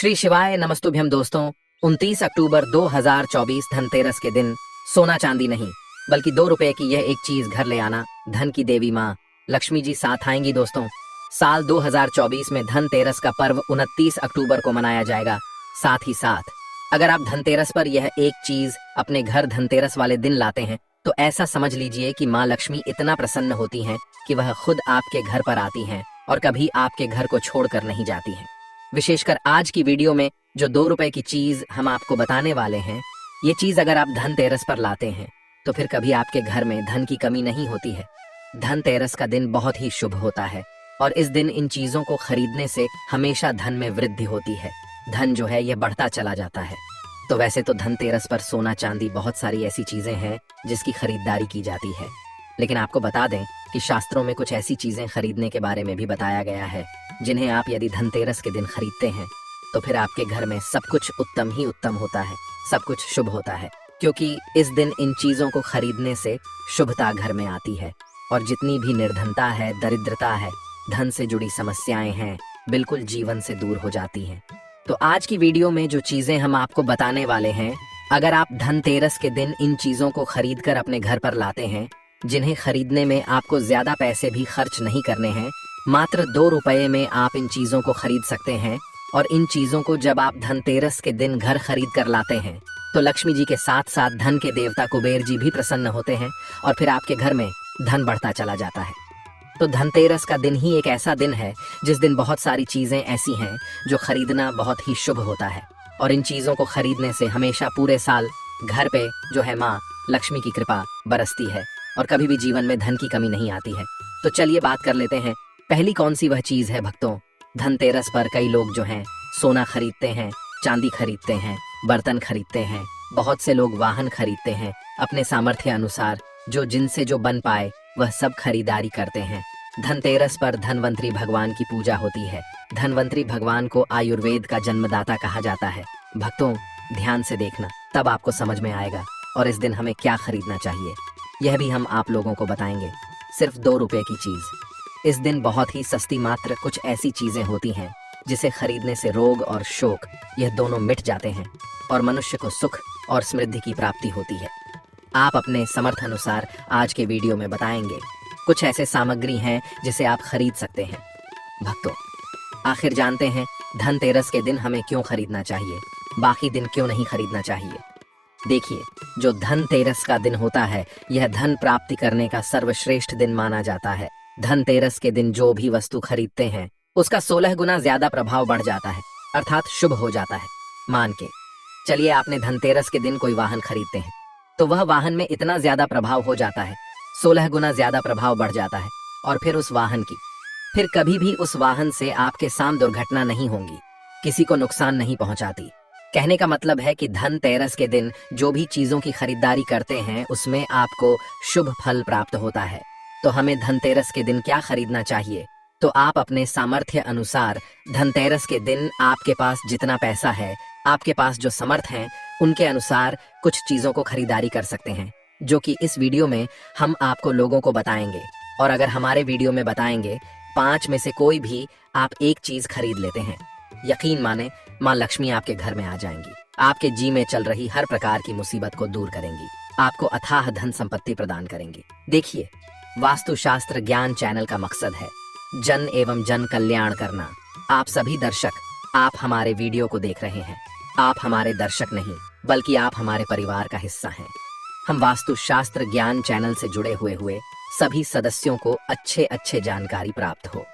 श्री शिवाय नमस्तुभ्यम दोस्तों। 29 अक्टूबर 2024 धनतेरस के दिन सोना चांदी नहीं बल्कि 2 रुपए की यह एक चीज घर ले आना, धन की देवी माँ लक्ष्मी जी साथ आएंगी दोस्तों। साल 2024 में धनतेरस का पर्व 29 अक्टूबर को मनाया जाएगा। साथ ही साथ अगर आप धनतेरस पर यह एक चीज अपने घर धनतेरस वाले दिन लाते हैं तो ऐसा समझ लीजिए कि माँ लक्ष्मी इतना प्रसन्न होती हैं कि वह खुद आपके घर पर आती हैं और कभी आपके घर को छोड़कर नहीं जाती हैं। विशेषकर आज की वीडियो में जो 2 रुपए की चीज हम आपको बताने वाले हैं, ये चीज अगर आप धनतेरस पर लाते हैं तो फिर कभी आपके घर में धन की कमी नहीं होती है। धनतेरस का दिन बहुत ही शुभ होता है और इस दिन इन चीजों को खरीदने से हमेशा धन में वृद्धि होती है। धन जो है यह बढ़ता चला जाता है। तो वैसे तो धनतेरस पर सोना चांदी बहुत सारी ऐसी चीजें हैं जिसकी खरीदारी की जाती है, लेकिन आपको बता दें कि शास्त्रों में कुछ ऐसी चीजें खरीदने के बारे में भी बताया गया है जिन्हें आप यदि धनतेरस के दिन खरीदते हैं तो फिर आपके घर में सब कुछ उत्तम ही उत्तम होता है, सब कुछ शुभ होता है, क्योंकि इस दिन इन चीजों को खरीदने से शुभता घर में आती है और जितनी भी निर्धनता है, दरिद्रता है, धन से जुड़ी समस्याएं हैं, बिल्कुल जीवन से दूर हो जाती हैं। तो आज की वीडियो में जो चीजें हम आपको बताने वाले हैं, अगर आप धनतेरस के दिन इन चीजों को खरीद कर अपने घर पर लाते हैं, जिन्हें खरीदने में आपको ज्यादा पैसे भी खर्च नहीं करने हैं, मात्र 2 रुपए में आप इन चीजों को खरीद सकते हैं। और इन चीजों को जब आप धनतेरस के दिन घर खरीद कर लाते हैं तो लक्ष्मी जी के साथ साथ धन के देवता कुबेर जी भी प्रसन्न होते हैं और फिर आपके घर में धन बढ़ता चला जाता है। तो धनतेरस का दिन ही एक ऐसा दिन है जिस दिन बहुत सारी चीजें ऐसी हैं जो खरीदना बहुत ही शुभ होता है और इन चीजों को खरीदने से हमेशा पूरे साल घर पे जो है माँ लक्ष्मी की कृपा बरसती है और कभी भी जीवन में धन की कमी नहीं आती है। तो चलिए बात कर लेते हैं, पहली कौन सी वह चीज है भक्तों। धनतेरस पर कई लोग जो हैं सोना खरीदते हैं, चांदी खरीदते हैं, बर्तन खरीदते हैं, बहुत से लोग वाहन खरीदते हैं, अपने सामर्थ्य अनुसार जो जिनसे जो बन पाए वह सब खरीदारी करते हैं। धनतेरस पर धनवंतरी भगवान की पूजा होती है। धनवंतरी भगवान को आयुर्वेद का जन्मदाता कहा जाता है। भक्तों ध्यान से देखना, तब आपको समझ में आएगा और इस दिन हमें क्या खरीदना चाहिए यह भी हम आप लोगों को बताएंगे। सिर्फ 2 रुपए की चीज। इस दिन बहुत ही सस्ती मात्र कुछ ऐसी चीजें होती हैं जिसे खरीदने से रोग और शोक यह दोनों मिट जाते हैं और मनुष्य को सुख और समृद्धि की प्राप्ति होती है। आप अपने समर्थ अनुसार आज के वीडियो में बताएंगे कुछ ऐसे सामग्री हैं जिसे आप खरीद सकते हैं। भक्तों आखिर जानते हैं धनतेरस के दिन हमें क्यों खरीदना चाहिए, बाकी दिन क्यों नहीं खरीदना चाहिए। देखिए, जो धनतेरस का दिन होता है यह धन प्राप्ति करने का सर्वश्रेष्ठ दिन माना जाता है। धनतेरस के दिन जो भी वस्तु खरीदते हैं उसका 16 गुना ज्यादा प्रभाव बढ़ जाता है, अर्थात शुभ हो जाता है। मान के चलिए आपने धनतेरस के दिन कोई वाहन खरीदते हैं तो वह वाहन में इतना ज्यादा प्रभाव हो जाता है, 16 गुना ज्यादा प्रभाव बढ़ जाता है और फिर उस वाहन की फिर कभी भी उस वाहन से आपके साथ दुर्घटना नहीं होंगी, किसी को नुकसान नहीं पहुंचाती। कहने का मतलब है कि धनतेरस के दिन जो भी चीजों की खरीदारी करते हैं उसमें आपको शुभ फल प्राप्त होता है। तो हमें धनतेरस के दिन क्या खरीदना चाहिए, तो आप अपने सामर्थ्य अनुसार धनतेरस के दिन आपके पास जितना पैसा है, आपके पास जो समर्थ हैं, उनके अनुसार कुछ चीजों को खरीदारी कर सकते हैं, जो कि इस वीडियो में हम आपको लोगों को बताएंगे। और अगर हमारे वीडियो में बताएंगे 5 में से कोई भी आप एक चीज खरीद लेते हैं, यकीन माने माँ लक्ष्मी आपके घर में आ जाएंगी, आपके जी में चल रही हर प्रकार की मुसीबत को दूर करेंगी, आपको अथाह धन संपत्ति प्रदान करेंगी। देखिए, वास्तुशास्त्र ज्ञान चैनल का मकसद है जन एवं जन कल्याण करना। आप सभी दर्शक, आप हमारे वीडियो को देख रहे हैं, आप हमारे दर्शक नहीं बल्कि आप हमारे परिवार का हिस्सा हैं। हम वास्तुशास्त्र ज्ञान चैनल से जुड़े हुए सभी सदस्यों को अच्छे जानकारी प्राप्त हो।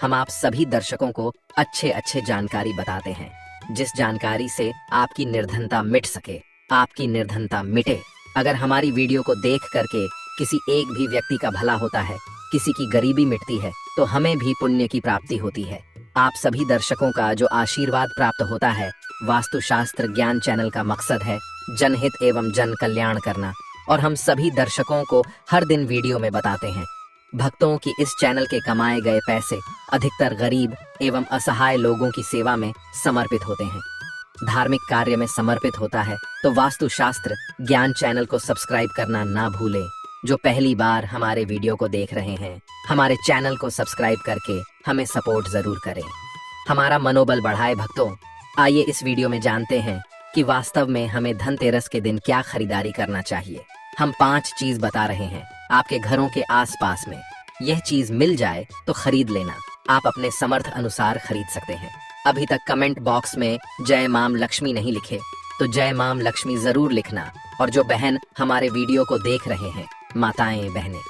हम आप सभी दर्शकों को अच्छे जानकारी बताते हैं, जिस जानकारी से आपकी निर्धनता मिट सके, आपकी निर्धनता मिटे। अगर हमारी वीडियो को देख करके किसी एक भी व्यक्ति का भला होता है, किसी की गरीबी मिटती है, तो हमें भी पुण्य की प्राप्ति होती है। आप सभी दर्शकों का जो आशीर्वाद प्राप्त होता है, वास्तुशास्त्र ज्ञान चैनल का मकसद है जनहित एवं जन कल्याण करना और हम सभी दर्शकों को हर दिन वीडियो में बताते हैं। भक्तों की इस चैनल के कमाए गए पैसे अधिकतर गरीब एवं असहाय लोगों की सेवा में समर्पित होते हैं, धार्मिक कार्य में समर्पित होता है। तो वास्तुशास्त्र ज्ञान चैनल को सब्सक्राइब करना ना भूलें। जो पहली बार हमारे वीडियो को देख रहे हैं, हमारे चैनल को सब्सक्राइब करके हमें सपोर्ट जरूर करें, हमारा मनोबल बढ़ाए भक्तों। आइए इस वीडियो में जानते हैं कि वास्तव में हमें धनतेरस के दिन क्या खरीदारी करना चाहिए। हम 5 चीज बता रहे हैं। आपके घरों के आसपास में यह चीज मिल जाए तो खरीद लेना। आप अपने समर्थ अनुसार खरीद सकते हैं। अभी तक कमेंट बॉक्स में जय माम लक्ष्मी नहीं लिखे तो जय माम लक्ष्मी जरूर लिखना। और जो बहन हमारे वीडियो को देख रहे हैं, माताएं बहनें,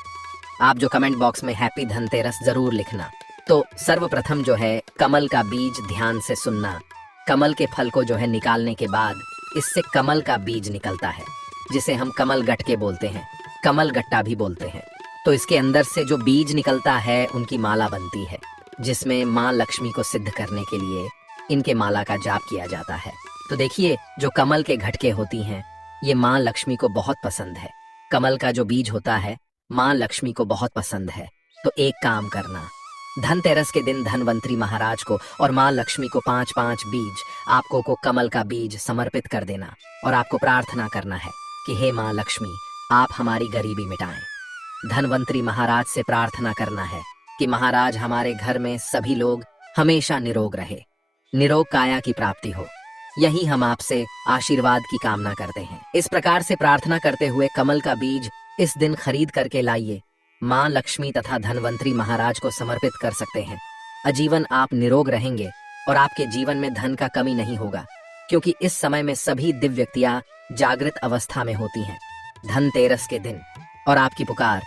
आप जो कमेंट बॉक्स में हैप्पी धनतेरस जरूर लिखना। तो सर्वप्रथम जो है कमल का बीज ध्यान से सुनना। कमल के फल को जो है निकालने के बाद इससे कमल का बीज निकलता है, जिसे हम कमल गट्टे बोलते हैं, कमल गट्टा भी बोलते हैं। तो इसके अंदर से जो बीज निकलता है उनकी माला बनती है, जिसमें माँ लक्ष्मी को सिद्ध करने के लिए इनके माला का जाप किया जाता है। तो देखिए, जो कमल के घटके होती हैं ये माँ लक्ष्मी को बहुत पसंद है। कमल का जो बीज होता है माँ लक्ष्मी को बहुत पसंद है। तो एक काम करना, धनतेरस के दिन धनवंतरी महाराज को और माँ लक्ष्मी को 5-5 बीज आपको को कमल का बीज समर्पित कर देना। और आपको प्रार्थना करना है कि हे माँ लक्ष्मी, आप हमारी गरीबी मिटाएं। धनवंतरी महाराज से प्रार्थना करना है कि महाराज हमारे घर में सभी लोग हमेशा निरोग रहे, निरोग काया की प्राप्ति हो। यही हम आपसे आशीर्वाद की कामना करते हैं। इस प्रकार से प्रार्थना करते हुए कमल का बीज इस दिन खरीद करके लाइए। माँ लक्ष्मी तथा धनवंतरी महाराज को समर्पित कर सकते हैं। आजीवन आप निरोग रहेंगे और आपके जीवन में धन का कमी नहीं होगा, क्योंकि इस समय में सभी दिव्य व्यक्तियां जागृत अवस्था में होती हैं धनतेरस के दिन, और आपकी पुकार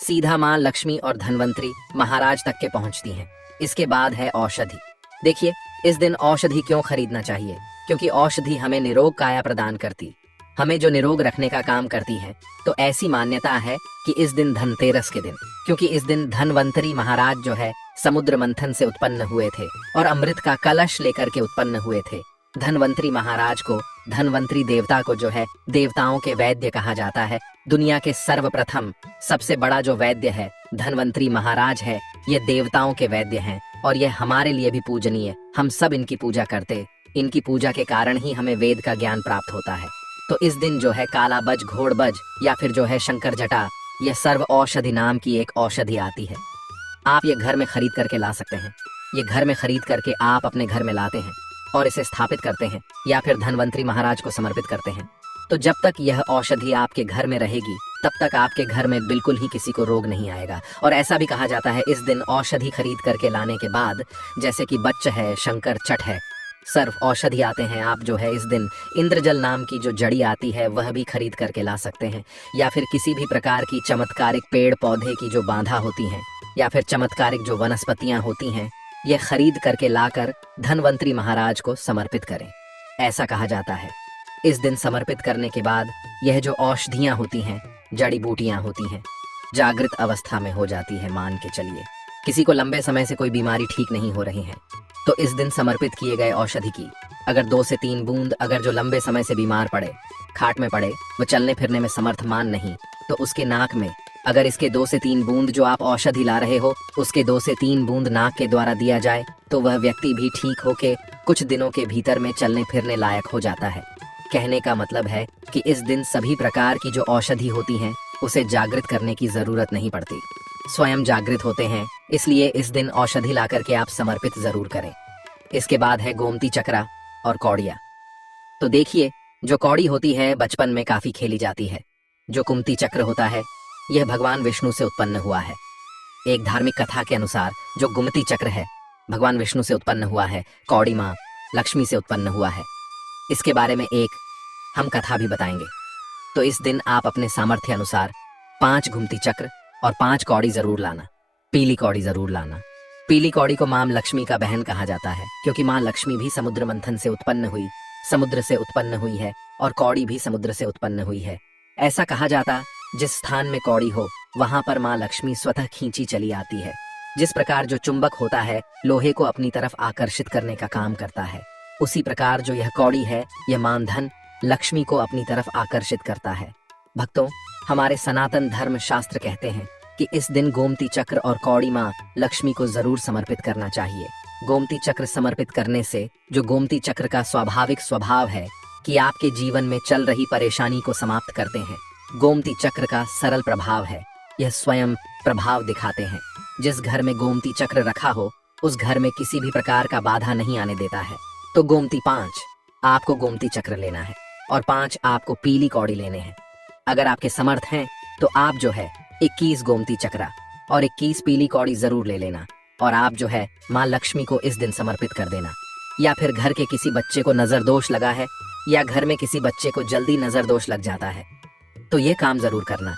सीधा माँ लक्ष्मी और धनवंतरी महाराज तक के पहुंचती हैं। इसके बाद है औषधि। देखिए, इस दिन औषधि क्यों खरीदना चाहिए? क्योंकि औषधि हमें निरोग काया प्रदान करती, हमें जो निरोग रखने का काम करती है। तो ऐसी मान्यता है कि इस दिन धनतेरस के दिन, क्योंकि इस दिन धनवंतरी महाराज जो है समुद्र मंथन से उत्पन्न हुए थे और अमृत का कलश लेकर के उत्पन्न हुए थे। धनवंतरी महाराज को, धनवंतरी देवता को जो है देवताओं के वैद्य कहा जाता है। दुनिया के सर्वप्रथम सबसे बड़ा जो वैद्य है धनवंतरी महाराज है। ये देवताओं के वैद्य हैं और ये हमारे लिए भी पूजनीय। हम सब इनकी पूजा करते, इनकी पूजा के कारण ही हमें वेद का ज्ञान प्राप्त होता है। तो इस दिन जो है काला बज, घोड़ बज या फिर जो है शंकर जटा, यह सर्व औषधि नाम की एक औषधि आती है। आप ये घर में खरीद करके ला सकते हैं। ये घर में खरीद करके आप अपने घर में लाते हैं और इसे स्थापित करते हैं या फिर धनवंतरी महाराज को समर्पित करते हैं। तो जब तक यह औषधि आपके घर में रहेगी तब तक आपके घर में बिल्कुल ही किसी को रोग नहीं आएगा। और ऐसा भी कहा जाता है इस दिन औषधि खरीद करके लाने के बाद, जैसे कि बच्च है, शंकर चट है, सर्व औषधि आते हैं, आप जो है इस दिन इंद्रजल नाम की जो जड़ी आती है वह भी खरीद करके ला सकते हैं। या फिर किसी भी प्रकार की चमत्कारिक पेड़ पौधे की जो बाधा होती हैं या फिर चमत्कारिक जो वनस्पतियां होती हैं, ये खरीद करके लाकर धनवंतरी महाराज को समर्पित करें। ऐसा कहा जाता है इस दिन समर्पित करने के बाद यह जो औषधियां होती हैं, जड़ी बूटियां होती हैं, जागृत अवस्था में हो जाती है। मान के चलिए किसी को लंबे समय से कोई बीमारी ठीक नहीं हो रही है, तो इस दिन समर्पित किए गए औषधि की अगर 2 से 3 बूंद, अगर जो लंबे समय से बीमार पड़े, खाट में पड़े, वो चलने फिरने में समर्थमान नहीं, तो उसके नाक में अगर इसके 2 से 3 बूंद जो आप औषधि ला रहे हो उसके 2 से 3 बूंद नाक के द्वारा दिया जाए तो वह व्यक्ति भी ठीक होके कुछ दिनों के भीतर में चलने फिरने लायक हो जाता है। कहने का मतलब है कि इस दिन सभी प्रकार की जो औषधि होती हैं उसे जागृत करने की जरूरत नहीं पड़ती, स्वयं जागृत होते हैं। इसलिए इस दिन औषधि ला करके आप समर्पित जरूर करें। इसके बाद है गोमती चक्रा और कौड़िया। तो देखिए, जो कौड़ी होती है बचपन में काफी खेली जाती है। जो कुमती चक्र होता है यह भगवान विष्णु से उत्पन्न हुआ है। एक धार्मिक कथा के अनुसार जो गुमती चक्र है भगवान विष्णु से उत्पन्न हुआ है, कौड़ी माँ लक्ष्मी से उत्पन्न हुआ है। इसके बारे में एक हम कथा भी बताएंगे। तो इस दिन आप अपने सामर्थ्य अनुसार 5 घुमती चक्र और 5 कौड़ी जरूर लाना। पीली कौड़ी जरूर लाना। पीली कौड़ी को मां लक्ष्मी का बहन कहा जाता है, क्योंकि मां लक्ष्मी भी समुद्र मंथन से उत्पन्न हुई, समुद्र से उत्पन्न हुई है और कौड़ी भी समुद्र से उत्पन्न हुई है। ऐसा कहा जाता जिस स्थान में कौड़ी हो वहां पर मां लक्ष्मी स्वतः खींची चली आती है। जिस प्रकार जो चुंबक होता है लोहे को अपनी तरफ आकर्षित करने का काम करता है, उसी प्रकार जो यह कौड़ी है यह मान धन लक्ष्मी को अपनी तरफ आकर्षित करता है। भक्तों, हमारे सनातन धर्म शास्त्र कहते हैं कि इस दिन गोमती चक्र और कौड़ी माँ लक्ष्मी को जरूर समर्पित करना चाहिए। गोमती चक्र समर्पित करने से जो गोमती चक्र का स्वाभाविक स्वभाव है कि आपके जीवन में चल रही परेशानी को समाप्त करते हैं। गोमती चक्र का सरल प्रभाव है, यह स्वयं प्रभाव दिखाते हैं। जिस घर में गोमती चक्र रखा हो उस घर में किसी भी प्रकार का बाधा नहीं आने देता है। तो गोमती 5 आपको गोमती चक्र लेना है और 5 आपको पीली कौड़ी लेने हैं। अगर आपके समर्थ हैं तो आप जो है 21 गोमती चक्रा और 21 पीली कौड़ी जरूर ले लेना और आप जो है माँ लक्ष्मी को इस दिन समर्पित कर देना। या फिर घर के किसी बच्चे को नजर दोष लगा है या घर में किसी बच्चे को जल्दी नजर दोष लग जाता है तो ये काम जरूर करना।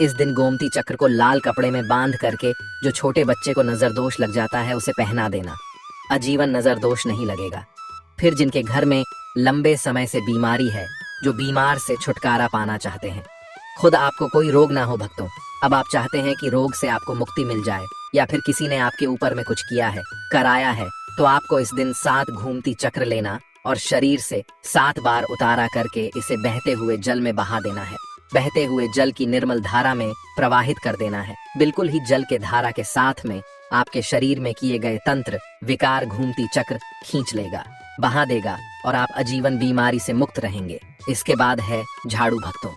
इस दिन गोमती चक्र को लाल कपड़े में बांध करके जो छोटे बच्चे को नजर दोष लग जाता है उसे पहना देना। आजीवन नजर दोष नहीं लगेगा। फिर जिनके घर में लंबे समय से बीमारी है, जो बीमार से छुटकारा पाना चाहते हैं, खुद आपको कोई रोग ना हो भक्तों, अब आप चाहते हैं कि रोग से आपको मुक्ति मिल जाए या फिर किसी ने आपके ऊपर में कुछ किया है, कराया है, तो आपको इस दिन 7 घूमती चक्र लेना और शरीर से 7 बार उतारा करके इसे बहते हुए जल में बहा देना है। बहते हुए जल की निर्मल धारा में प्रवाहित कर देना है। बिल्कुल ही जल के धारा के साथ में आपके शरीर में किए गए तंत्र विकार घूमती चक्र खींच लेगा, बहा देगा और आप आजीवन बीमारी से मुक्त रहेंगे। इसके बाद है झाड़ू भक्तों।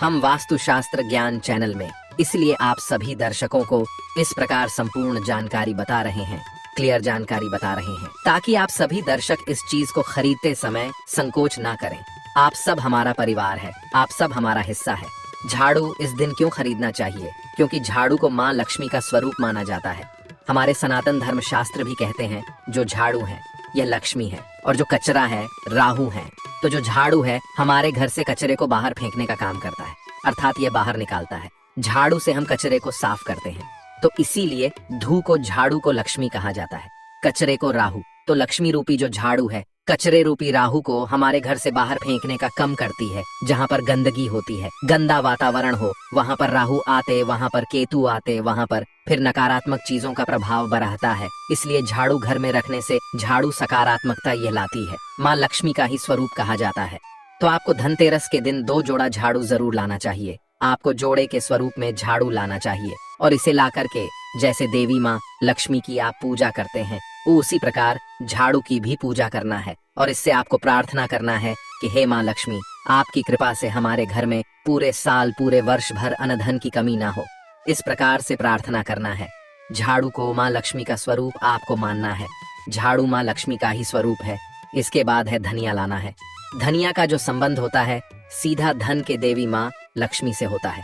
हम वास्तुशास्त्र ज्ञान चैनल में इसलिए आप सभी दर्शकों को इस प्रकार संपूर्ण जानकारी बता रहे हैं, क्लियर जानकारी बता रहे हैं, ताकि आप सभी दर्शक इस चीज को खरीदते समय संकोच ना करें। आप सब हमारा परिवार है, आप सब हमारा हिस्सा है। झाड़ू इस दिन क्यों खरीदना चाहिए? क्योंकि झाड़ू को माँ लक्ष्मी का स्वरूप माना जाता है। हमारे सनातन धर्म शास्त्र भी कहते हैं जो झाड़ू है यह लक्ष्मी है और जो कचरा है राहु है। तो जो झाड़ू है हमारे घर से कचरे को बाहर फेंकने का काम करता है, अर्थात ये बाहर निकालता है। झाड़ू से हम कचरे को साफ करते हैं, तो इसीलिए धू को झाड़ू को लक्ष्मी कहा जाता है, कचरे को राहु। तो लक्ष्मी रूपी जो झाड़ू है कचरे रूपी राहु को हमारे घर से बाहर फेंकने का कम करती है। जहाँ पर गंदगी होती है, गंदा वातावरण हो, वहाँ पर राहु आते, वहाँ पर केतु आते, वहाँ पर फिर नकारात्मक चीजों का प्रभाव बढ़ता है। इसलिए झाड़ू घर में रखने से झाड़ू सकारात्मकता ये लाती है। माँ लक्ष्मी का ही स्वरूप कहा जाता है। तो आपको धनतेरस के दिन 2 जोड़ा झाड़ू जरूर लाना चाहिए। आपको जोड़े के स्वरूप में झाड़ू लाना चाहिए और इसे ला करके जैसे देवी माँ लक्ष्मी की आप पूजा करते हैं उसी प्रकार झाड़ू की भी पूजा करना है और इससे आपको प्रार्थना करना है कि हे माँ लक्ष्मी, आपकी कृपा से हमारे घर में पूरे साल पूरे वर्ष भर अन्न की कमी ना हो। इस प्रकार से प्रार्थना करना है। झाड़ू को माँ लक्ष्मी का स्वरूप आपको मानना है। झाड़ू माँ लक्ष्मी का ही स्वरूप है। इसके बाद है धनिया लाना है। धनिया का जो संबंध होता है सीधा धन के देवी माँ लक्ष्मी से होता है।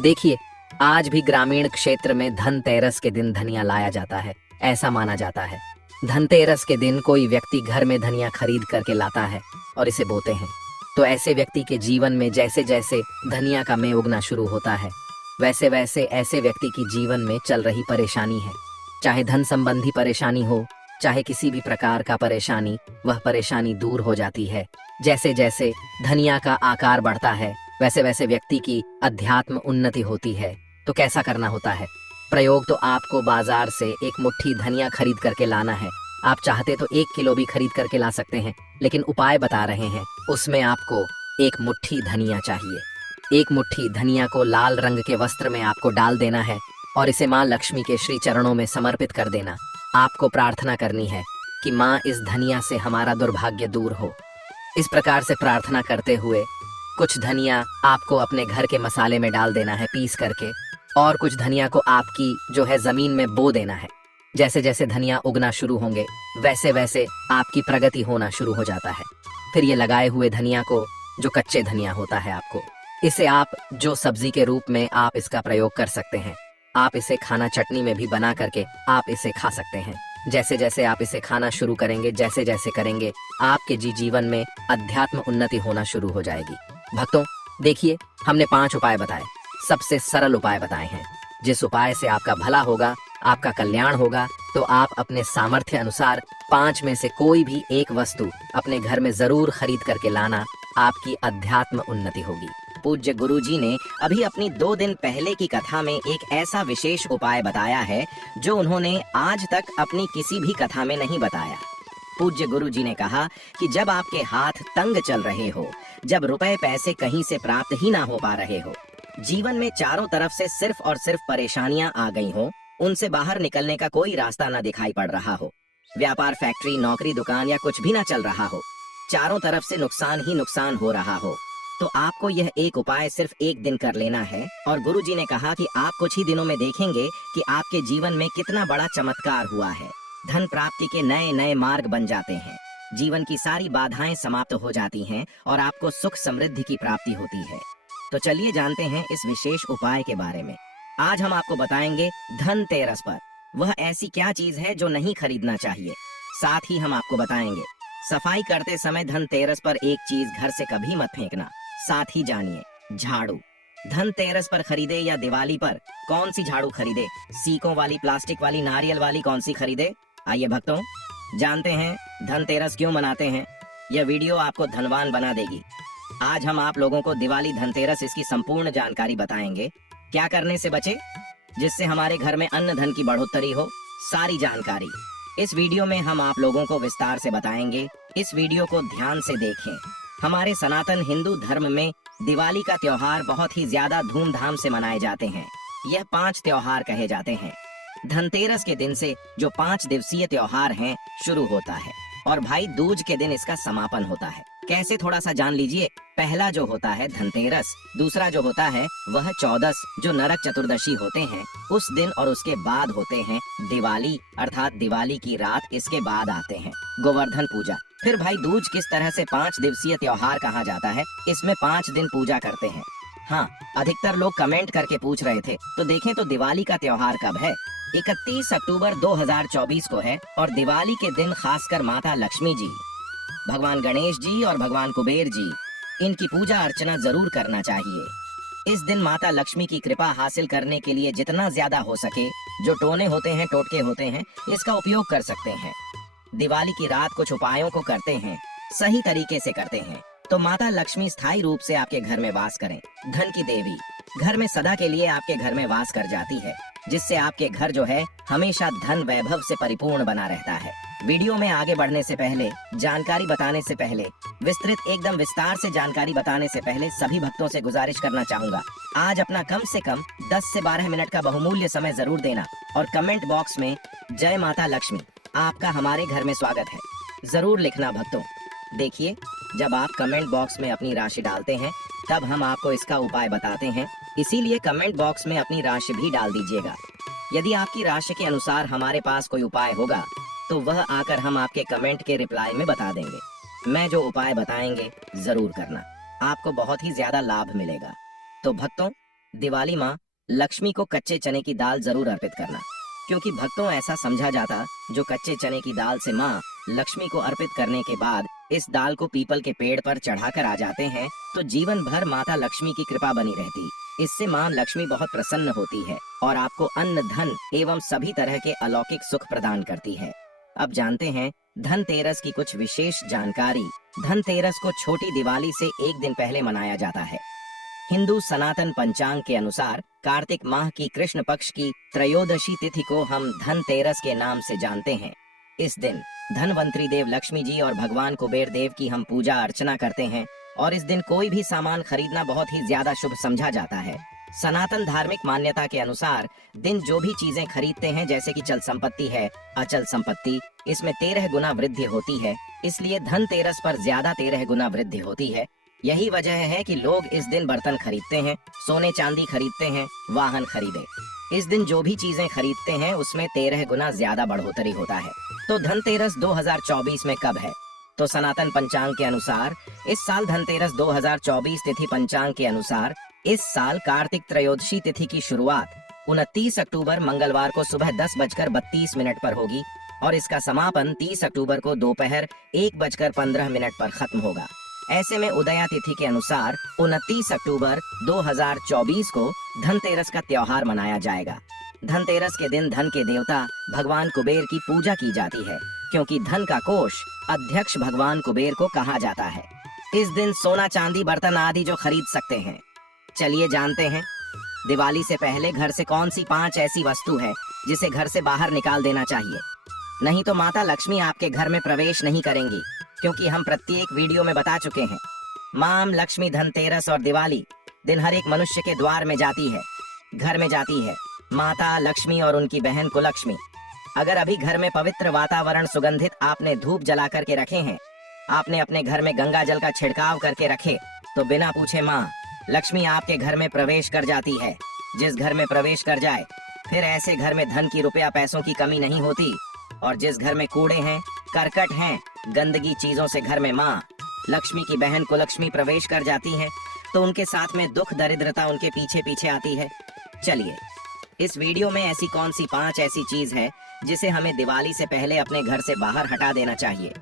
देखिए, आज भी ग्रामीण क्षेत्र में धनतेरस के दिन धनिया लाया जाता है, ऐसा माना जाता है। धनतेरस के दिन कोई व्यक्ति घर में धनिया खरीद करके लाता है और इसे बोते हैं, तो ऐसे व्यक्ति के जीवन में जैसे जैसे धनिया का में उगना शुरू होता है वैसे वैसे ऐसे व्यक्ति की जीवन में चल रही परेशानी है, चाहे धन संबंधी परेशानी हो, चाहे किसी भी प्रकार का परेशानी, वह परेशानी दूर हो जाती है। जैसे जैसे धनिया का आकार बढ़ता है वैसे वैसे व्यक्ति की अध्यात्म उन्नति होती है। तो कैसा करना होता है? प्रयोग तो आपको बाजार से 1 मुट्ठी धनिया खरीद करके लाना है। आप चाहते तो 1 किलो भी खरीद करके ला सकते हैं, लेकिन उपाय बता रहे हैं। उसमें आपको 1 मुट्ठी धनिया चाहिए। 1 मुट्ठी धनिया को लाल रंग के वस्त्र में आपको डाल देना है और इसे माँ लक्ष्मी के श्री चरणों में समर्पित कर देना। आपको प्रार्थना करनी है कि माँ इस धनिया से हमारा दुर्भाग्य दूर हो। इस प्रकार से प्रार्थना करते हुए कुछ धनिया आपको अपने घर के मसाले में डाल देना है पीस करके, और कुछ धनिया को आपकी जो है जमीन में बो देना है। जैसे जैसे धनिया उगना शुरू होंगे वैसे वैसे आपकी प्रगति होना शुरू हो जाता है। फिर ये लगाए हुए धनिया को, जो कच्चे धनिया होता है, आपको इसे आप जो सब्जी के रूप में आप इसका प्रयोग कर सकते हैं। आप इसे खाना चटनी में भी बना करके आप इसे खा सकते हैं। जैसे जैसे आप इसे खाना शुरू करेंगे, जैसे जैसे करेंगे, आपके जीवन में अध्यात्म उन्नति होना शुरू हो जाएगी। भक्तों, देखिए, हमने 5 उपाय बताए, सबसे सरल उपाय बताए हैं। जिस उपाय से आपका भला होगा, आपका कल्याण होगा, तो आप अपने सामर्थ्य अनुसार 5 में से कोई भी एक वस्तु अपने घर में जरूर खरीद करके लाना। आपकी अध्यात्म उन्नति होगी। पूज्य गुरुजी ने अभी अपनी 2 दिन पहले की कथा में एक ऐसा विशेष उपाय बताया है जो उन्होंने आज तक अपनी किसी भी कथा में नहीं बताया। पूज्य गुरुजी ने कहा कि जब आपके हाथ तंग चल रहे हो, जब रुपए पैसे कहीं से प्राप्त ही ना हो पा रहे हो, जीवन में चारों तरफ से सिर्फ और सिर्फ परेशानियां आ गई हो, उनसे बाहर निकलने का कोई रास्ता ना दिखाई पड़ रहा हो, व्यापार, फैक्ट्री, नौकरी, दुकान या कुछ भी ना चल रहा हो, चारों तरफ से नुकसान ही नुकसान हो रहा हो, तो आपको यह एक उपाय सिर्फ 1 दिन कर लेना है। और गुरुजी ने कहा कि आप कुछ ही दिनों में देखेंगे कि आपके जीवन में कितना बड़ा चमत्कार हुआ है। धन प्राप्ति के नए नए मार्ग बन जाते हैं। जीवन की सारी बाधाएं समाप्त हो जाती हैं और आपको सुख समृद्धि की प्राप्ति होती है। तो चलिए जानते हैं इस विशेष उपाय के बारे में। आज हम आपको बताएंगे धनतेरस पर वह ऐसी क्या चीज है जो नहीं खरीदना चाहिए। साथ ही हम आपको बताएंगे सफाई करते समय धनतेरस पर एक चीज घर से कभी मत फेंकना। साथ ही जानिए झाड़ू धनतेरस पर खरीदे या दिवाली पर कौन सी झाड़ू खरीदे, सीकों वाली, प्लास्टिक वाली, नारियल वाली, कौन सी खरीदे। आइए भक्तों जानते हैं धनतेरस क्यों मनाते हैं। यह वीडियो आपको धनवान बना देगी। आज हम आप लोगों को दिवाली, धनतेरस, इसकी संपूर्ण जानकारी बताएंगे। क्या करने से बचे जिससे हमारे घर में अन्न धन की बढ़ोतरी हो, सारी जानकारी इस वीडियो में हम आप लोगों को विस्तार से बताएंगे। इस वीडियो को ध्यान से देखें। हमारे सनातन हिंदू धर्म में दिवाली का त्योहार बहुत ही ज्यादा धूमधाम से मनाए जाते हैं। यह 5 त्योहार कहे जाते हैं। धनतेरस के दिन से जो 5 दिवसीय त्योहार हैं शुरू होता है और भाई दूज के दिन इसका समापन होता है। कैसे, थोड़ा सा जान लीजिए। पहला जो होता है धनतेरस, दूसरा जो होता है वह चौदस जो नरक चतुर्दशी होते हैं उस दिन, और उसके बाद होते हैं दिवाली अर्थात दिवाली की रात। इसके बाद आते हैं गोवर्धन पूजा। फिर भाई दूज किस तरह से 5 दिवसीय त्योहार कहा जाता है, इसमें 5 दिन पूजा करते हैं। हाँ, अधिकतर लोग कमेंट करके पूछ रहे थे, तो देखें तो दिवाली का त्योहार कब है। 31 अक्टूबर 2024 को है और दिवाली के दिन खासकर माता लक्ष्मी जी, भगवान गणेश जी और भगवान कुबेर जी, इनकी पूजा अर्चना जरूर करना चाहिए। इस दिन माता लक्ष्मी की कृपा हासिल करने के लिए जितना ज्यादा हो सके जो टोने होते हैं, टोटके होते हैं, इसका उपयोग कर सकते हैं। दिवाली की रात कुछ उपायों को करते हैं, सही तरीके से करते हैं तो माता लक्ष्मी स्थायी रूप से आपके घर में वास करें। धन की देवी घर में सदा के लिए आपके घर में वास कर जाती है, जिससे आपके घर जो है हमेशा धन वैभव से परिपूर्ण बना रहता है। वीडियो में आगे बढ़ने से पहले, जानकारी बताने से पहले, विस्तृत एकदम विस्तार से जानकारी बताने से पहले सभी भक्तों से गुजारिश करना चाहूंगा, आज अपना कम से कम 10 से 12 मिनट का बहुमूल्य समय जरूर देना और कमेंट बॉक्स में जय माता लक्ष्मी, आपका हमारे घर में स्वागत है जरूर लिखना भक्तों। देखिए, जब आप कमेंट बॉक्स में अपनी राशि डालते हैं तब हम आपको इसका उपाय बताते हैं, इसीलिए कमेंट बॉक्स में अपनी राशि भी डाल दीजिएगा। यदि आपकी राशि के अनुसार हमारे पास कोई उपाय होगा तो वह आकर हम आपके कमेंट के रिप्लाई में बता देंगे। मैं जो उपाय बताएंगे जरूर करना, आपको बहुत ही ज्यादा लाभ मिलेगा। तो भक्तों, दिवाली माँ लक्ष्मी को कच्चे चने की दाल जरूर अर्पित करना, क्योंकि भक्तों ऐसा समझा जाता जो कच्चे चने की दाल से माँ लक्ष्मी को अर्पित करने के बाद इस दाल को पीपल के पेड़ पर चढ़ाकर आ जाते हैं तो जीवन भर माता लक्ष्मी की कृपा बनी रहती। इससे माँ लक्ष्मी बहुत प्रसन्न होती है और आपको अन्न, धन एवं सभी तरह के अलौकिक सुख प्रदान करती है। अब जानते हैं धनतेरस की कुछ विशेष जानकारी। धनतेरस को छोटी दिवाली से एक दिन पहले मनाया जाता है। हिंदू सनातन पंचांग के अनुसार कार्तिक माह की कृष्ण पक्ष की त्रयोदशी तिथि को हम धनतेरस के नाम से जानते हैं। इस दिन धनवंतरी देव लक्ष्मी जी और भगवान कुबेर देव की हम पूजा अर्चना करते हैं और इस दिन कोई भी सामान खरीदना बहुत ही ज्यादा शुभ समझा जाता है। सनातन धार्मिक मान्यता के अनुसार दिन जो भी चीजें खरीदते हैं, जैसे कि चल संपत्ति है, अचल संपत्ति, इसमें 13 गुना वृद्धि होती है। इसलिए धनतेरस पर ज्यादा 13 गुना वृद्धि होती है। यही वजह है कि लोग इस दिन बर्तन खरीदते हैं, सोने चांदी खरीदते हैं, वाहन खरीदे। इस दिन जो भी चीजें खरीदते हैं उसमें 13 गुना ज्यादा बढ़ोतरी होता है। तो धनतेरस 2024 में कब है? तो सनातन पंचांग के अनुसार इस साल धनतेरस 2024 तिथि पंचांग के अनुसार इस साल कार्तिक त्रयोदशी तिथि की शुरुआत 29 अक्टूबर मंगलवार को सुबह 10:32 पर होगी और इसका समापन 30 अक्टूबर को दोपहर 1:15 पर खत्म होगा। ऐसे में उदया तिथि के अनुसार 29 अक्टूबर 2024 को धनतेरस का त्योहार मनाया जाएगा। धनतेरस के दिन धन के देवता भगवान कुबेर की पूजा की जाती है, क्योंकि धन का कोष अध्यक्ष भगवान कुबेर को कहा जाता है। इस दिन सोना चांदी बर्तन आदि जो खरीद सकते हैं। चलिए जानते हैं दिवाली से पहले घर से कौन सी 5 ऐसी वस्तु है जिसे घर से बाहर निकाल देना चाहिए, नहीं तो माता लक्ष्मी आपके घर में प्रवेश नहीं करेंगी। क्योंकि हम प्रत्येक वीडियो में बता चुके हैं, मां लक्ष्मी धनतेरस और दिवाली दिन हर एक मनुष्य के द्वार में जाती है, घर में जाती है माता लक्ष्मी और उनकी बहन कुलक्ष्मी। अगर अभी घर में पवित्र वातावरण सुगंधित आपने धूप जला करके रखे हैं, आपने अपने घर में गंगा जल का छिड़काव करके रखे, तो बिना पूछे माँ लक्ष्मी आपके घर में प्रवेश कर जाती है। जिस घर में प्रवेश कर जाए फिर ऐसे घर में धन की, रुपया पैसों की कमी नहीं होती। और जिस घर में कूड़े हैं, करकट हैं, गंदगी चीजों से घर में माँ लक्ष्मी की बहन को लक्ष्मी प्रवेश कर जाती है तो उनके साथ में दुख दरिद्रता उनके पीछे पीछे आती है। चलिए इस वीडियो में ऐसी कौन सी 5 ऐसी चीज है जिसे हमें दिवाली से पहले अपने घर से बाहर हटा देना चाहिए।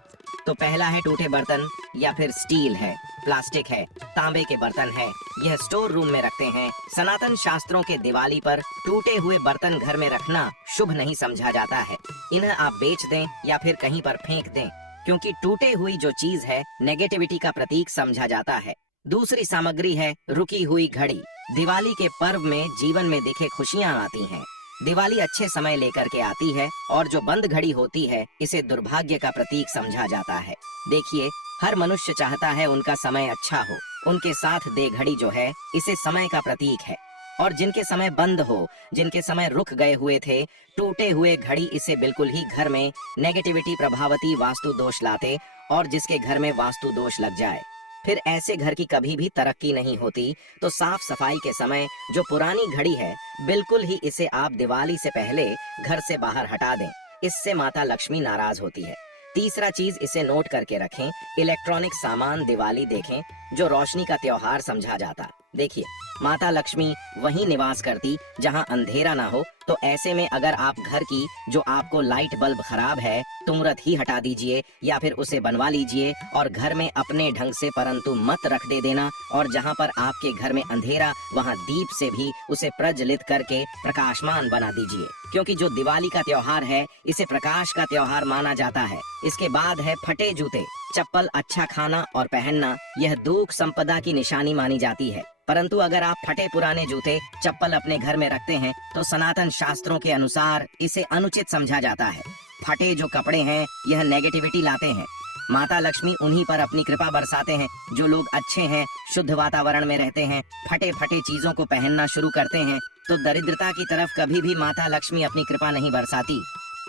तो पहला है टूटे बर्तन, या फिर स्टील है, प्लास्टिक है, तांबे के बर्तन है, यह स्टोर रूम में रखते हैं। सनातन शास्त्रों के दिवाली पर टूटे हुए बर्तन घर में रखना शुभ नहीं समझा जाता है। इन्हें आप बेच दें या फिर कहीं पर फेंक दें, क्योंकि टूटे हुई जो चीज है नेगेटिविटी का प्रतीक समझा जाता है। दूसरी सामग्री है रुकी हुई घड़ी। दिवाली के पर्व में जीवन में दिखे खुशियाँ आती हैं। दिवाली अच्छे समय लेकर के आती है और जो बंद घड़ी होती है इसे दुर्भाग्य का प्रतीक समझा जाता है। देखिए, हर मनुष्य चाहता है उनका समय अच्छा हो, उनके साथ दे घड़ी जो है इसे समय का प्रतीक है। और जिनके समय बंद हो, जिनके समय रुक गए हुए थे, टूटे हुए घड़ी इसे बिल्कुल ही घर में नेगेटिविटी प्रभावती वास्तु दोष लाते, और जिसके घर में वास्तु दोष लग जाए फिर ऐसे घर की कभी भी तरक्की नहीं होती। तो साफ सफाई के समय जो पुरानी घड़ी है बिल्कुल ही इसे आप दिवाली से पहले घर से बाहर हटा दें, इससे माता लक्ष्मी नाराज होती है। तीसरा चीज इसे नोट करके रखें, इलेक्ट्रॉनिक सामान दिवाली देखें जो रोशनी का त्योहार समझा जाता। देखिए, माता लक्ष्मी वहीं निवास करती जहां अंधेरा ना हो, तो ऐसे में अगर आप घर की जो आपको लाइट बल्ब खराब है तुरंत ही हटा दीजिए या फिर उसे बनवा लीजिए और घर में अपने ढंग से परंतु मत रख दे देना। और जहां पर आपके घर में अंधेरा वहां दीप से भी उसे प्रज्वलित करके प्रकाशमान बना दीजिए, क्योंकि जो दिवाली का त्योहार है इसे प्रकाश का त्योहार माना जाता है। इसके बाद है फटे जूते, चप्पल अच्छा खाना और पहनना, यह दुख संपदा की निशानी मानी जाती है। परंतु अगर आप फटे पुराने जूते चप्पल अपने घर में रखते हैं तो सनातन शास्त्रों के अनुसार इसे अनुचित समझा जाता है। फटे जो कपड़े हैं यह नेगेटिविटी लाते हैं। माता लक्ष्मी उन्हीं पर अपनी कृपा बरसाते हैं जो लोग अच्छे हैं, शुद्ध वातावरण में रहते हैं, फटे फटे चीजों को पहनना शुरू करते हैं तो दरिद्रता की तरफ कभी भी माता लक्ष्मी अपनी कृपा नहीं बरसाती।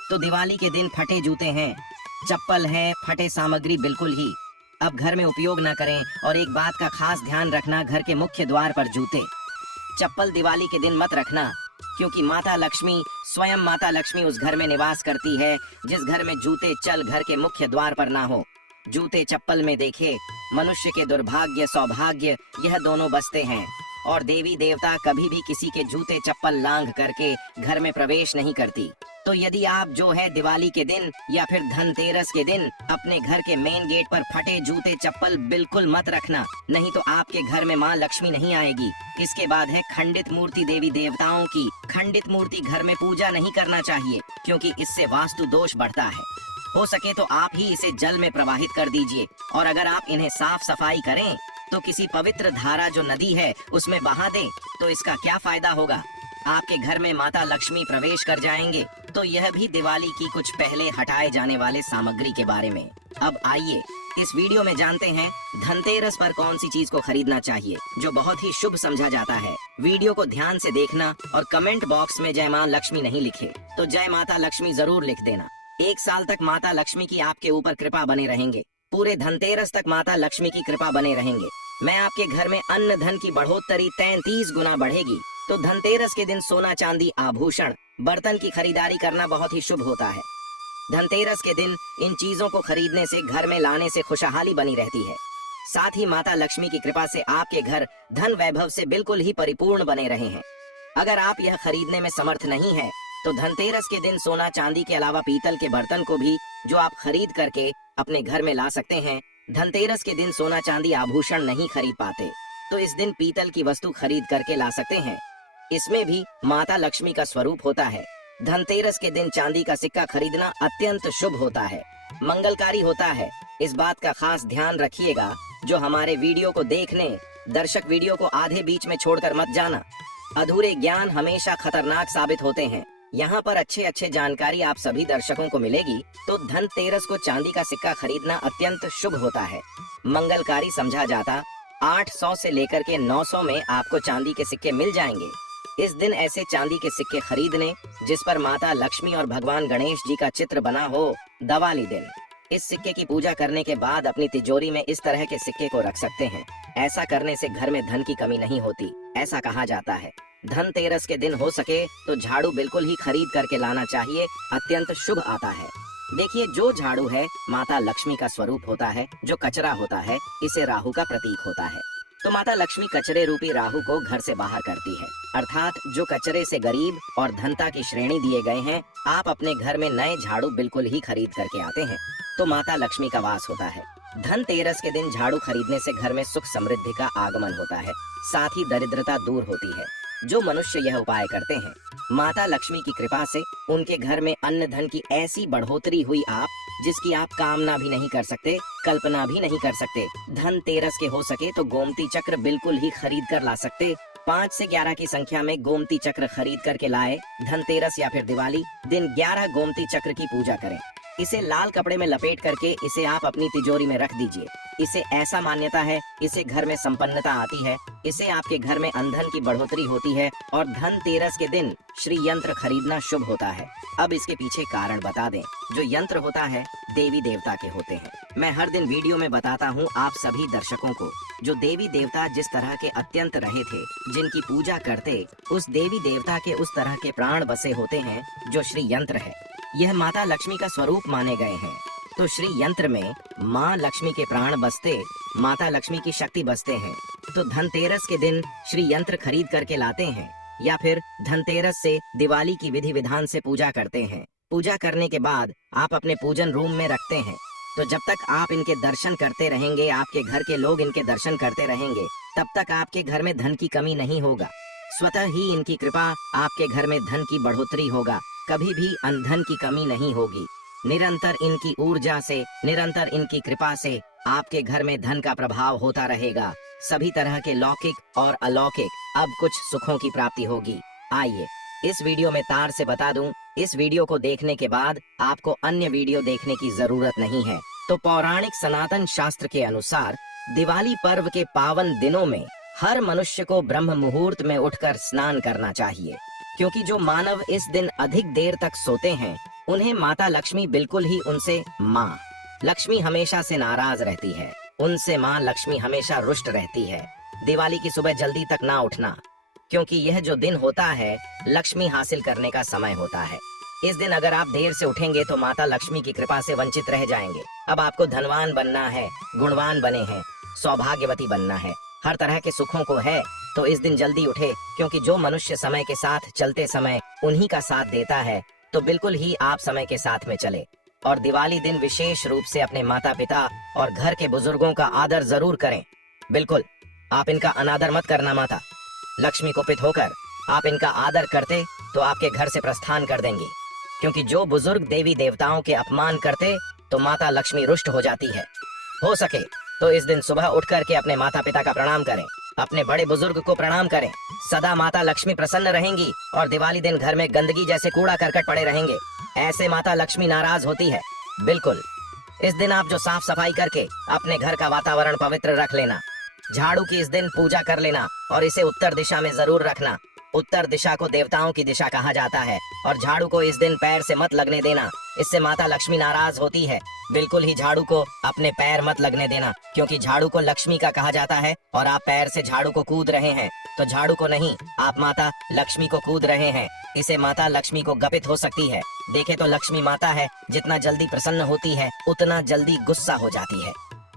तो दिवाली के दिन फटे जूते हैं, चप्पल है, फटे सामग्री बिल्कुल ही अब घर में उपयोग न करें। और एक बात का खास ध्यान रखना, घर के मुख्य द्वार पर जूते चप्पल दिवाली के दिन मत रखना, क्योंकि माता लक्ष्मी स्वयं माता लक्ष्मी उस घर में निवास करती है जिस घर में जूते चल घर के मुख्य द्वार पर ना हो। जूते चप्पल में देखे मनुष्य के दुर्भाग्य सौभाग्य यह दोनों बसते हैं, और देवी देवता कभी भी किसी के जूते चप्पल लांघ करके घर में प्रवेश नहीं करती। तो यदि आप जो है दिवाली के दिन या फिर धनतेरस के दिन अपने घर के मेन गेट पर फटे जूते चप्पल बिल्कुल मत रखना, नहीं तो आपके घर में माँ लक्ष्मी नहीं आएगी। इसके बाद है खंडित मूर्ति देवी देवताओं की। खंडित मूर्ति घर में पूजा नहीं करना चाहिए, क्योंकि इससे वास्तु दोष बढ़ता है। हो सके तो आप ही इसे जल में प्रवाहित कर दीजिए, और अगर आप इन्हें साफ सफाई करें तो किसी पवित्र धारा जो नदी है उसमें बहा दें, तो इसका क्या फायदा होगा, आपके घर में माता लक्ष्मी प्रवेश कर जाएंगे। तो यह भी दिवाली की कुछ पहले हटाए जाने वाले सामग्री के बारे में। अब आइए इस वीडियो में जानते हैं धनतेरस पर कौन सी चीज को खरीदना चाहिए जो बहुत ही शुभ समझा जाता है। वीडियो को ध्यान से देखना और कमेंट बॉक्स में जय मां लक्ष्मी नहीं लिखे तो जय माता लक्ष्मी जरूर लिख देना। 1 साल तक माता लक्ष्मी की आपके ऊपर कृपा बने रहेंगे। पूरे धनतेरस तक माता लक्ष्मी की कृपा बने रहेंगे। मैं आपके घर में अन्न धन की बढ़ोतरी 33 गुना बढ़ेगी। तो धनतेरस के दिन सोना चांदी आभूषण बर्तन की खरीदारी करना बहुत ही शुभ होता है। धनतेरस के दिन इन चीजों को खरीदने से घर में लाने से खुशहाली बनी रहती है। साथ ही माता लक्ष्मी की कृपा से आपके घर धन वैभव से बिल्कुल ही परिपूर्ण बने रहे हैं। अगर आप यह खरीदने में समर्थ नहीं है तो धनतेरस के दिन सोना चांदी के अलावा पीतल के बर्तन को भी जो आप खरीद करके अपने घर में ला सकते हैं। धनतेरस के दिन सोना चांदी आभूषण नहीं खरीद पाते तो इस दिन पीतल की वस्तु खरीद करके ला सकते हैं। इसमें भी माता लक्ष्मी का स्वरूप होता है। धनतेरस के दिन चांदी का सिक्का खरीदना अत्यंत शुभ होता है, मंगलकारी होता है। इस बात का खास ध्यान रखिएगा। जो हमारे वीडियो को देखने दर्शक वीडियो को आधे बीच में छोड़कर मत जाना। अधूरे ज्ञान हमेशा खतरनाक साबित होते हैं। यहाँ पर अच्छे जानकारी आप सभी दर्शकों को मिलेगी। तो धनतेरस को चांदी का सिक्का खरीदना अत्यंत शुभ होता है, मंगलकारी समझा जाता। 800 से लेकर के 900 में आपको चांदी के सिक्के मिल जाएंगे। इस दिन ऐसे चांदी के सिक्के खरीदने जिस पर माता लक्ष्मी और भगवान गणेश जी का चित्र बना हो। दिवाली दिन इस सिक्के की पूजा करने के बाद अपनी तिजोरी में इस तरह के सिक्के को रख सकते हैं। ऐसा करने से घर में धन की कमी नहीं होती, ऐसा कहा जाता है। धनतेरस के दिन हो सके तो झाड़ू बिल्कुल ही खरीद करके लाना चाहिए, अत्यंत शुभ आता है। देखिए, जो झाड़ू है माता लक्ष्मी का स्वरूप होता है, जो कचरा होता है इसे राहु का प्रतीक होता है। तो माता लक्ष्मी कचरे रूपी राहु को घर से बाहर करती है, अर्थात जो कचरे से गरीब और धनता की श्रेणी दिए गए हैं, आप अपने घर में नए झाड़ू बिल्कुल ही खरीद करके आते हैं तो माता लक्ष्मी का वास होता है। धनतेरस के दिन झाड़ू खरीदने से घर में सुख समृद्धि का आगमन होता है, साथ ही दरिद्रता दूर होती है। जो मनुष्य यह उपाय करते हैं, माता लक्ष्मी की कृपा से उनके घर में अन्न धन की ऐसी बढ़ोतरी हुई जिसकी आप कामना भी नहीं कर सकते, कल्पना भी नहीं कर सकते। धनतेरस के हो सके तो गोमती चक्र बिल्कुल ही खरीद कर ला सकते। 5 से 11 की संख्या में गोमती चक्र खरीद करके लाए। धनतेरस या फिर दिवाली दिन 11 गोमती चक्र की पूजा करें। इसे लाल कपड़े में लपेट करके इसे आप अपनी तिजोरी में रख दीजिए। इसे ऐसा मान्यता है, इसे घर में संपन्नता आती है, इसे आपके घर में अंधन की बढ़ोतरी होती है और धनतेरस के दिन श्री यंत्र खरीदना शुभ होता है। अब इसके पीछे कारण बता दें। जो यंत्र होता है देवी देवता के होते हैं। मैं हर दिन वीडियो में बताता हूँ आप सभी दर्शकों को, जो देवी देवता जिस तरह के अत्यंत रहे थे, जिनकी पूजा करते उस देवी देवता के उस तरह के प्राण बसे होते हैं जो श्री यंत्र है। यह माता लक्ष्मी का स्वरूप माने गए हैं। तो श्री यंत्र में माँ लक्ष्मी के प्राण बसते, माता लक्ष्मी की शक्ति बसते हैं। तो धनतेरस के दिन श्री यंत्र खरीद करके लाते हैं या फिर धनतेरस से दिवाली की विधि विधान से पूजा करते हैं। पूजा करने के बाद आप अपने पूजन रूम में रखते हैं। तो जब तक आप इनके दर्शन करते रहेंगे, आपके घर के लोग इनके दर्शन करते रहेंगे, तब तक आपके घर में धन की कमी नहीं होगा। स्वतः ही इनकी कृपा आपके घर में धन की बढ़ोतरी होगा, कभी भी अनधन की कमी नहीं होगी। निरंतर इनकी ऊर्जा से, निरंतर इनकी कृपा से आपके घर में धन का प्रभाव होता रहेगा। सभी तरह के लौकिक और अलौकिक अब कुछ सुखों की प्राप्ति होगी। आइए इस वीडियो में तार से बता दूं, इस वीडियो को देखने के बाद आपको अन्य वीडियो देखने की जरूरत नहीं है। तो पौराणिक सनातन शास्त्र के अनुसार दिवाली पर्व के पावन दिनों में हर मनुष्य को ब्रह्म मुहूर्त में उठकर स्नान करना चाहिए, क्योंकि जो मानव इस दिन अधिक देर तक सोते हैं उन्हें माता लक्ष्मी बिल्कुल ही उनसे माँ लक्ष्मी हमेशा से नाराज रहती है, उनसे माँ लक्ष्मी हमेशा रुष्ट रहती है। दिवाली की सुबह जल्दी तक ना उठना, क्योंकि यह जो दिन होता है लक्ष्मी हासिल करने का समय होता है। इस दिन अगर आप देर से उठेंगे तो माता लक्ष्मी की कृपा से वंचित रह जाएंगे। अब आपको धनवान बनना है, गुणवान बने हैं, सौभाग्यवती बनना है, हर तरह के सुखों को है, तो इस दिन जल्दी उठे, क्योंकि जो मनुष्य समय के साथ चलते समय उन्हीं का साथ देता है, तो बिल्कुल ही आप समय के साथ में चले। और दिवाली दिन विशेष रूप से अपने माता पिता और घर के बुजुर्गों का आदर जरूर करें। बिल्कुल आप इनका अनादर मत करना। माता लक्ष्मी को पित होकर आप इनका आदर करते तो आपके घर से प्रस्थान कर देंगी, क्योंकि जो बुजुर्ग देवी देवताओं के अपमान करते तो माता लक्ष्मी रुष्ट हो जाती है। हो सके तो इस दिन सुबह उठ करके अपने माता पिता का प्रणाम करें, अपने बड़े बुजुर्ग को प्रणाम करें। सदा माता लक्ष्मी प्रसन्न रहेंगी और दिवाली दिन घर में गंदगी जैसे कूड़ा करकट पड़े रहेंगे, ऐसे माता लक्ष्मी नाराज होती है। बिल्कुल इस दिन आप जो साफ सफाई करके अपने घर का वातावरण पवित्र रख लेना, झाड़ू की इस दिन पूजा कर लेना और इसे उत्तर दिशा में जरूर रखना। उत्तर दिशा को देवताओं की दिशा कहा जाता है और झाड़ू को इस दिन पैर से मत लगने देना, इससे माता लक्ष्मी नाराज होती है। बिल्कुल ही झाड़ू को अपने पैर मत लगने देना, क्योंकि झाड़ू को लक्ष्मी का कहा जाता है और आप पैर से झाड़ू को कूद रहे हैं, तो झाड़ू को नहीं, आप माता लक्ष्मी को कूद रहे हैं। इसे माता लक्ष्मी को गपित हो सकती है। देखे तो लक्ष्मी माता है, जितना जल्दी प्रसन्न होती है उतना जल्दी गुस्सा हो जाती है।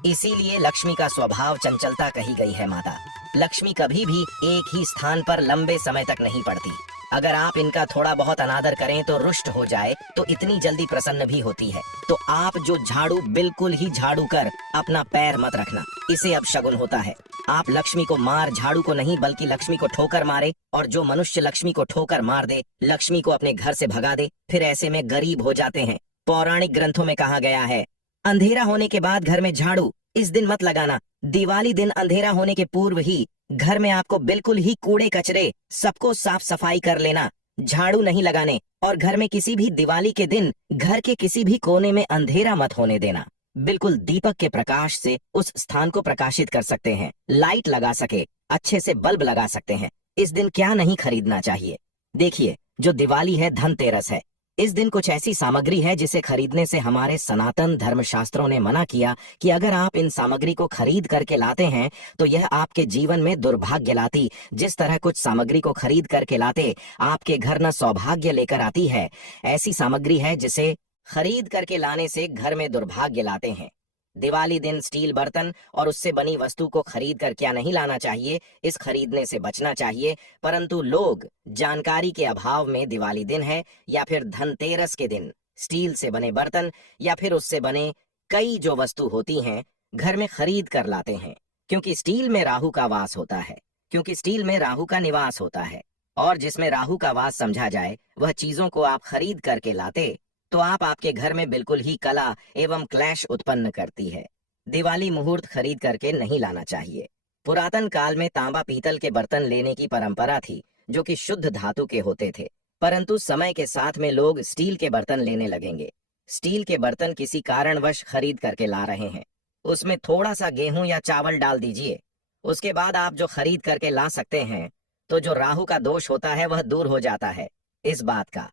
इसीलिए लक्ष्मी का स्वभाव चंचलता कही गई है। माता लक्ष्मी कभी भी एक ही स्थान पर लंबे समय तक नहीं पड़ती। अगर आप इनका थोड़ा बहुत अनादर करें तो रुष्ट हो जाए तो इतनी जल्दी प्रसन्न भी होती है। तो आप जो झाड़ू बिल्कुल ही झाड़ू कर अपना पैर मत रखना, इसे अब शगुन होता है। आप लक्ष्मी को मार झाड़ू को नहीं बल्कि लक्ष्मी को ठोकर मारे, और जो मनुष्य लक्ष्मी को ठोकर मार दे, लक्ष्मी को अपने घर से भगा दे, फिर ऐसे में गरीब हो जाते हैं। पौराणिक ग्रंथों में कहा गया है, अंधेरा होने के बाद घर में झाड़ू इस दिन मत लगाना। दिवाली दिन अंधेरा होने के पूर्व ही घर में आपको बिल्कुल ही कूड़े कचरे सबको साफ सफाई कर लेना, झाड़ू नहीं लगाने। और घर में किसी भी दिवाली के दिन घर के किसी भी कोने में अंधेरा मत होने देना। बिल्कुल दीपक के प्रकाश से उस स्थान को प्रकाशित कर सकते हैं, लाइट लगा सके, अच्छे से बल्ब लगा सकते हैं। इस दिन क्या नहीं खरीदना चाहिए। देखिए, जो दिवाली है धनतेरस है, इस दिन कुछ ऐसी सामग्री है जिसे खरीदने से हमारे सनातन धर्मशास्त्रों ने मना किया कि अगर आप इन सामग्री को खरीद करके लाते हैं तो यह आपके जीवन में दुर्भाग्य लाती। जिस तरह कुछ सामग्री को खरीद करके लाते आपके घर न सौभाग्य लेकर आती है, ऐसी सामग्री है जिसे खरीद करके लाने से घर में दुर्भाग्य लाते हैं। दिवाली दिन स्टील बर्तन और उससे बनी वस्तु को खरीद कर क्या नहीं लाना चाहिए, इस खरीदने से बचना चाहिए। परंतु लोग जानकारी के अभाव में दिवाली दिन है या फिर धनतेरस के दिन स्टील से बने बर्तन या फिर उससे बने कई जो वस्तु होती हैं घर में खरीद कर लाते हैं, क्योंकि स्टील में राहु का वास होता है, क्योंकि स्टील में राहु का निवास होता है। और जिसमें राहु का वास समझा जाए वह चीजों को आप खरीद करके लाते तो आपके घर में बिल्कुल ही कला एवं क्लैश उत्पन्न करती है। दिवाली मुहूर्त खरीद करके नहीं लाना चाहिए। पुरातन काल में तांबा पीतल के बर्तन लेने की परंपरा थी जो कि शुद्ध धातु के होते थे, परंतु समय के साथ में लोग स्टील के बर्तन लेने लगेंगे। स्टील के बर्तन किसी कारणवश खरीद करके ला रहे हैं, उसमें थोड़ा सा गेहूं या चावल डाल दीजिए, उसके बाद आप जो खरीद करके ला सकते हैं तो जो राहु का दोष होता है वह दूर हो जाता है। इस बात का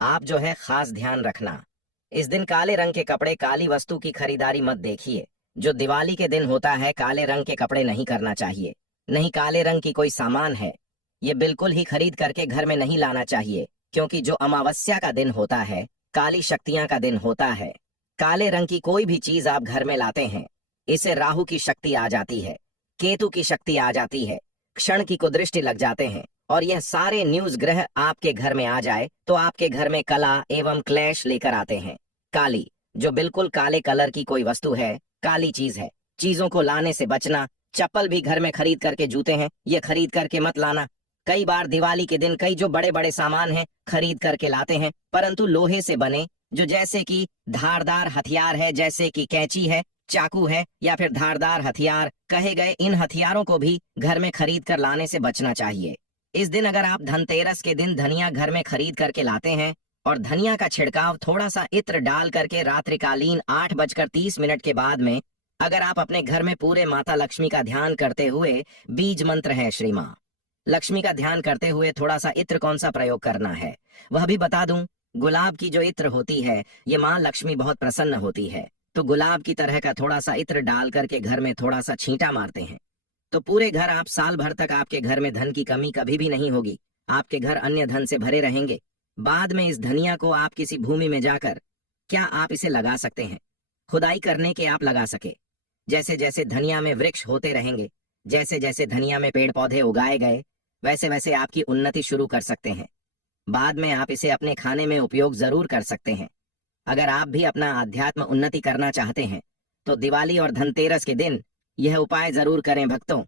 आप जो है खास ध्यान रखना। इस दिन काले रंग के कपड़े, काली वस्तु की खरीदारी मत देखिए। जो दिवाली के दिन होता है काले रंग के कपड़े नहीं करना चाहिए, नहीं काले रंग की कोई सामान है ये बिल्कुल ही खरीद करके घर में नहीं लाना चाहिए, क्योंकि जो अमावस्या का दिन होता है, काली शक्तियां का दिन होता है, काले रंग की कोई भी चीज आप घर में लाते हैं इससे राहु की शक्ति आ जाती है, केतु की शक्ति आ जाती है, क्षण की कुदृष्टि लग जाते हैं और यह सारे न्यूज ग्रह आपके घर में आ जाए तो आपके घर में कला एवं क्लेश लेकर आते हैं। काली, जो बिल्कुल काले कलर की कोई वस्तु है, काली चीज है, चीजों को लाने से बचना। चप्पल भी घर में खरीद करके, जूते हैं ये खरीद करके मत लाना। कई बार दिवाली के दिन कई जो बड़े बड़े सामान हैं खरीद करके लाते हैं, परंतु लोहे से बने जो जैसे कि धारदार हथियार है, जैसे कि कैंची है, चाकू है या फिर धारदार हथियार कहे गए, इन हथियारों को भी घर में खरीद कर लाने से बचना चाहिए। इस दिन अगर आप धनतेरस के दिन धनिया घर में खरीद करके लाते हैं और धनिया का छिड़काव थोड़ा सा इत्र डाल करके रात्रिकालीन 8:30 के बाद में अगर आप अपने घर में पूरे माता लक्ष्मी का ध्यान करते हुए, बीज मंत्र है श्री मां लक्ष्मी का ध्यान करते हुए थोड़ा सा इत्र कौन सा प्रयोग करना है वह भी बता दूं। गुलाब की जो इत्र होती है ये माँ लक्ष्मी बहुत प्रसन्न होती है, तो गुलाब की तरह का थोड़ा सा इत्र डाल करके घर में थोड़ा सा छींटा मारते हैं तो पूरे घर, आप साल भर तक आपके घर में धन की कमी कभी भी नहीं होगी, आपके घर अन्य धन से भरे रहेंगे। बाद में इस धनिया को आप किसी भूमि में जाकर क्या आप इसे लगा सकते हैं, खुदाई करने के आप लगा सके। जैसे जैसे धनिया में वृक्ष होते रहेंगे, जैसे जैसे धनिया में पेड़ पौधे उगाए गए, वैसे वैसे आपकी उन्नति शुरू कर सकते हैं। बाद में आप इसे अपने खाने में उपयोग जरूर कर सकते हैं। अगर आप भी अपना आध्यात्म उन्नति करना चाहते हैं तो दिवाली और धनतेरस के दिन यह उपाय जरूर करें भक्तों।